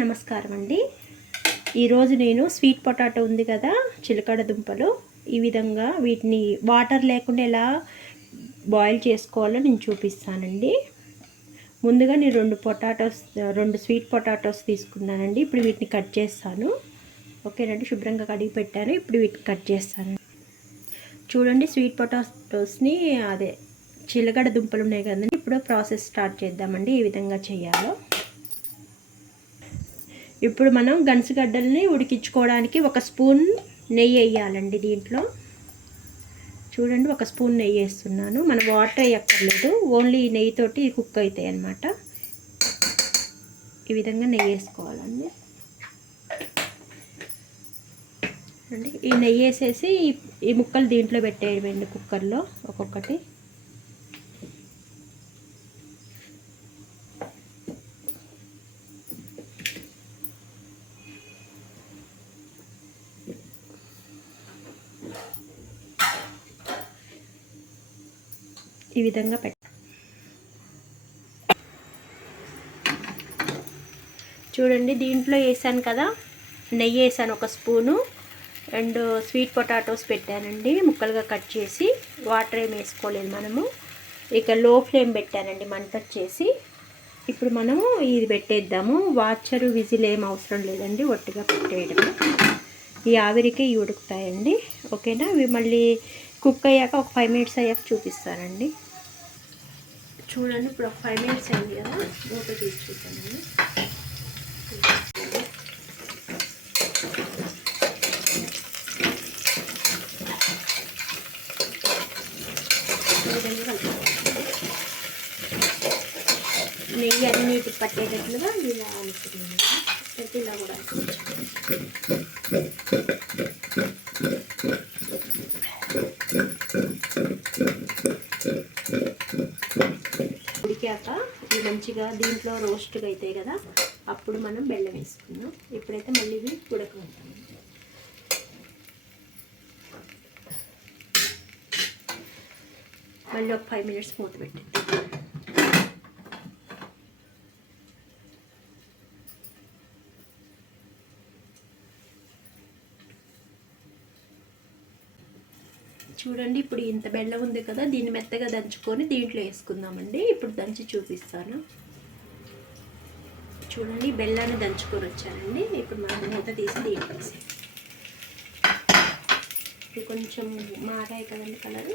నమస్కారం అండి. ఈరోజు నేను స్వీట్ పొటాటో ఉంది కదా, చిలకడ దుంపలు, ఈ విధంగా వీటిని వాటర్ లేకుండా ఎలా బాయిల్ చేసుకోవాలో నేను చూపిస్తానండి. ముందుగా నేను రెండు స్వీట్ పొటాటోస్ తీసుకున్నానండి. ఇప్పుడు వీటిని కట్ చేస్తాను. ఓకేనండి, శుభ్రంగా కడిగి పెట్టాను. ఇప్పుడు వీటిని కట్ చేస్తాను. చూడండి, స్వీట్ పొటాటోస్ని చిలకడ దుంపలు ఉన్నాయి కదండి. ఇప్పుడు ప్రాసెస్ స్టార్ట్ చేద్దామండి. ఈ విధంగా చేయాలో. ఇప్పుడు మనం గన్సుగడ్డల్ని ఉడికించుకోవడానికి ఒక స్పూన్ నెయ్యి వేయాలండి. దీంట్లో చూడండి, ఒక స్పూన్ నెయ్యి వేస్తున్నాను. మనం వాటర్ వేయక్కర్లేదు, ఓన్లీ నెయ్యితోటి కుక్ అవుతాయి అన్నమాట. ఈ విధంగా నెయ్యి వేసుకోవాలండి. ఈ నెయ్యి వేసేసి ఈ ముక్కలు దీంట్లో పెట్టేయండి, కుక్కర్లో ఒక్కొక్కటి. ఈ విధంగా చూడండి, దీంట్లో వేసాను కదా, నెయ్యి వేసాను ఒక స్పూను, అండ్ స్వీట్ పొటాటోస్ పెట్టానండి ముక్కలుగా కట్ చేసి. వాటర్ ఏమి వేసుకోలేదు మనము. ఇక లో ఫ్లేమ్ పెట్టానండి మంట వచ్చేసి. ఇప్పుడు మనము ఇది పెట్టేద్దాము. వాచరు విజిల్ ఏం అవసరం లేదండి, ఒట్టిగా పెట్టేయడము. ఈ ఆవిరికి ఇవి ఉడుకుతాయండి. ఓకేనా, ఇవి మళ్ళీ కుక్ అయ్యాక ఒక 5 మినిట్స్ అయ్యాక చూపిస్తానండి. చూడండి, ఇప్పుడు ఒక 5 మినిట్స్ అయింది కదా, మూత తీసి చూద్దామండి. నెయ్యి అన్నిటి పట్టేటట్లుగా ఇలా అనుకుంటుంది. అయితే ఇలా కూడా ఉడికాక ఇవి మంచిగా దీంట్లో రోస్ట్గా అవుతాయి కదా, అప్పుడు మనం బెల్లం వేసుకుందాం. ఇప్పుడైతే మళ్ళీ ఇవి ఉడకమంటాము. మళ్ళీ ఒక 5 మినిట్స్ మూత పెట్టి చూడండి. ఇప్పుడు ఇంత బెల్లం ఉంది కదా, దీన్ని మెత్తగా దంచుకొని దీంట్లో వేసుకుందామండి. ఇప్పుడు దంచి చూపిస్తాను. చూడండి, బెల్లాన్ని దంచుకొని వచ్చానండి. ఇప్పుడు మనం మూత తీసి దీంట్లో వేసి ఇది కొంచెం మారాయి కదండి కలర్,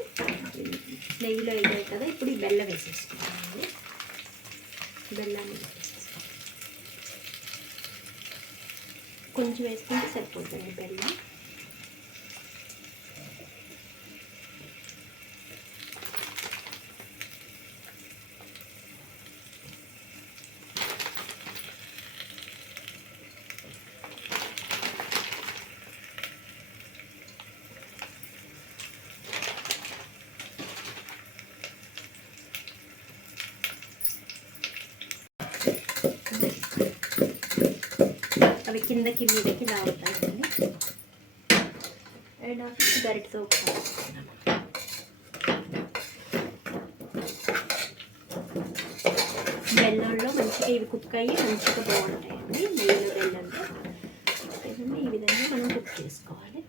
నెయ్యిలో వేయాలి కదా. ఇప్పుడు ఈ బెల్లం వేసేసుకుంటామండి. బెల్లాన్ని కొంచెం వేసుకుంటే సరిపోతుంది బెల్లం. అవి కిందకి మీదకి లాగుతాయండి. అండ్ గరిటతో బెల్లంలో మంచిగా ఇవి కుక్ అయ్యి మంచిగా బాగుంటాయండి. నెయ్యిలో బెల్లంలో ఈ విధంగా మనం కుక్ చేసుకోవాలి.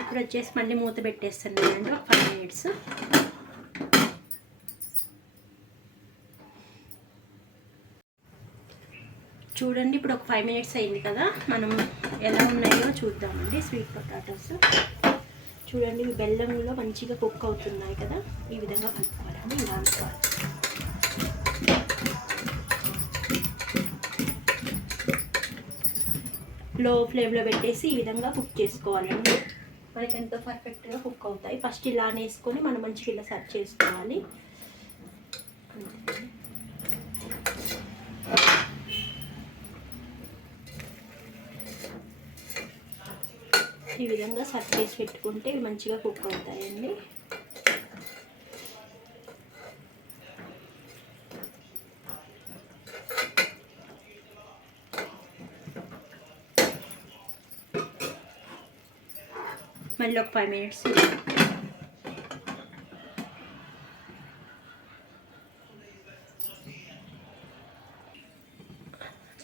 ఇప్పుడు వచ్చేసి మళ్ళీ మూత పెట్టేస్తాను అండి ఒక 5 మినిట్స్. చూడండి, ఇప్పుడు ఒక 5 మినిట్స్ అయింది కదా, మనం ఎలా ఉన్నాయో చూద్దామండి. స్వీట్ పొటాటోస్ చూడండి, ఇవి బెల్లంలో మంచిగా కుక్ అవుతున్నాయి కదా, ఈ విధంగా కలుపుకోవాలండి. ఇలా అనుకోవాలి. లో ఫ్లేమ్లో పెట్టేసి ఈ విధంగా కుక్ చేసుకోవాలండి. మనకి ఎంతో పర్ఫెక్ట్గా కుక్ అవుతాయి. ఫస్ట్ ఇలా వేసుకొని మనం మంచిగా ఇలా సర్వ్ చేసుకోవాలి. ఈ విధంగా సర్వ్ చేసి పెట్టుకుంటే ఇవి మంచిగా కుక్ అవుతాయండి. మళ్ళీ ఒక 5 మినిట్స్.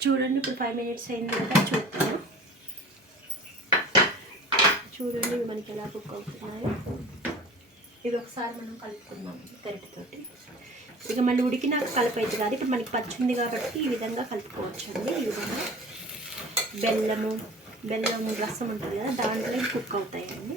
చూడండి ఇప్పుడు 5 మినిట్స్ అయింది కదా, చూద్దాము. చూడండి ఇవి మనకి ఎలా కుక్ అవుతున్నాయో. ఇవి ఒకసారి మనం కలుపుకుందాం గరిటెతోటి. ఇక మళ్ళీ ఉడికినాక కలిపైతే కాదు, ఇప్పుడు మనకి పచ్చి ఉంది కాబట్టి ఈ విధంగా కలుపుకోవచ్చు అండి. ఈ విధంగా బెల్లం రసం ఉంటుంది కదా, దాంట్లో కుక్ అవుతాయండి.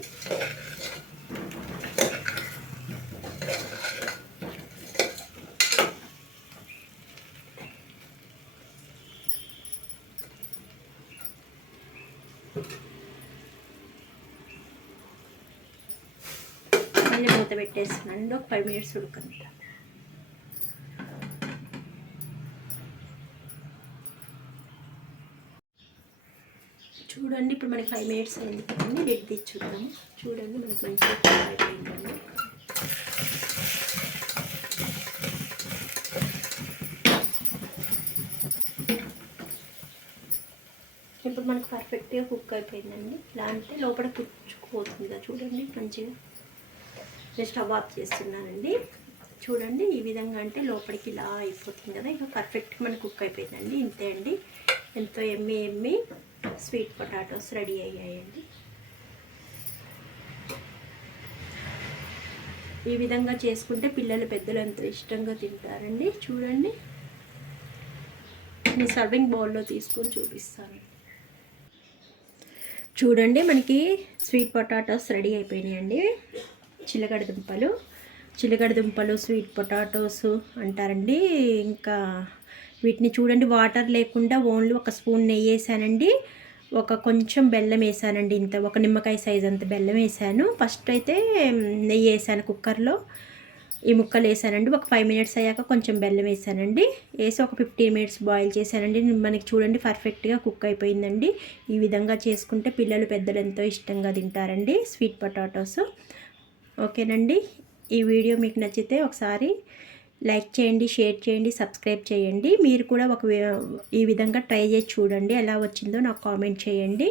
మళ్ళీ మూత పెట్టేస్తున్నానండి, ఒక 5 మినిట్స్ ఉడకండి. చూడండి ఇప్పుడు మనకి 5 మినిట్స్ అయింది కదండి, లిడ్ తీసి చూద్దాము. చూడండి మనకి మంచిగా కుక్ అయిపోయిందండి. ఇప్పుడు మనకు పర్ఫెక్ట్గా కుక్ అయిపోయిందండి. ఇలా అంటే లోపల కుచ్చుకుపోతుంది కదా, చూడండి మంచిగా. నేను స్టవ్ ఆఫ్ చేస్తున్నానండి. చూడండి ఈ విధంగా అంటే లోపలికి ఇలా అయిపోతుంది కదా, ఇక పర్ఫెక్ట్గా మనకు కుక్ అయిపోయిందండి. ఇంతే అండి, ఎంతో ఎమ్మి స్వీట్ పొటాటోస్ రెడీ అయ్యాయండి. ఈ విధంగా చేసుకుంటే పిల్లలు పెద్దలు ఎంతో ఇష్టంగా తింటారండి. చూడండి నేను సర్వింగ్ బౌల్లో తీసుకొని చూపిస్తాను. చూడండి మనకి స్వీట్ పొటాటోస్ రెడీ అయిపోయినాయండి. చిలకడ దుంపలు స్వీట్ పొటాటోస్ అంటారండి. ఇంకా వీటిని చూడండి వాటర్ లేకుండా ఓన్లీ ఒక స్పూన్ నెయ్యి వేసానండి, కొంచెం బెల్లం వేసానండి. ఇంత ఒక నిమ్మకాయ సైజ్ అంత బెల్లం వేసాను. ఫస్ట్ అయితే నెయ్యి వేసాను కుక్కర్లో, ఈ ముక్కలు వేసానండి. ఒక 5 మినిట్స్ అయ్యాక కొంచెం బెల్లం వేసానండి. వేసి ఒక 15 మినిట్స్ బాయిల్ చేశానండి. మనకి చూడండి పర్ఫెక్ట్గా కుక్ అయిపోయిందండి. ఈ విధంగా చేసుకుంటే పిల్లలు పెద్దలు ఎంతో ఇష్టంగా తింటారండి స్వీట్ పొటాటోస్. ఓకేనండి, ఈ వీడియో మీకు నచ్చితే ఒకసారి లైక్ చేయండి, షేర్ చేయండి, సబ్స్క్రైబ్ చేయండి. మీరు కూడా ఈ విధంగా ట్రై చేసి చూడండి, ఎలా వచ్చిందో నాకు కామెంట్ చేయండి.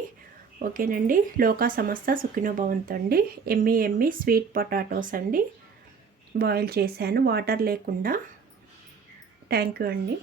ఓకేనండి, లోకా సమస్త సుఖినో భవంతు అండి. ఎమ్మి స్వీట్ పొటాటోస్ అండి, బాయిల్ చేశాను వాటర్ లేకుండా. థ్యాంక్ యూ అండి.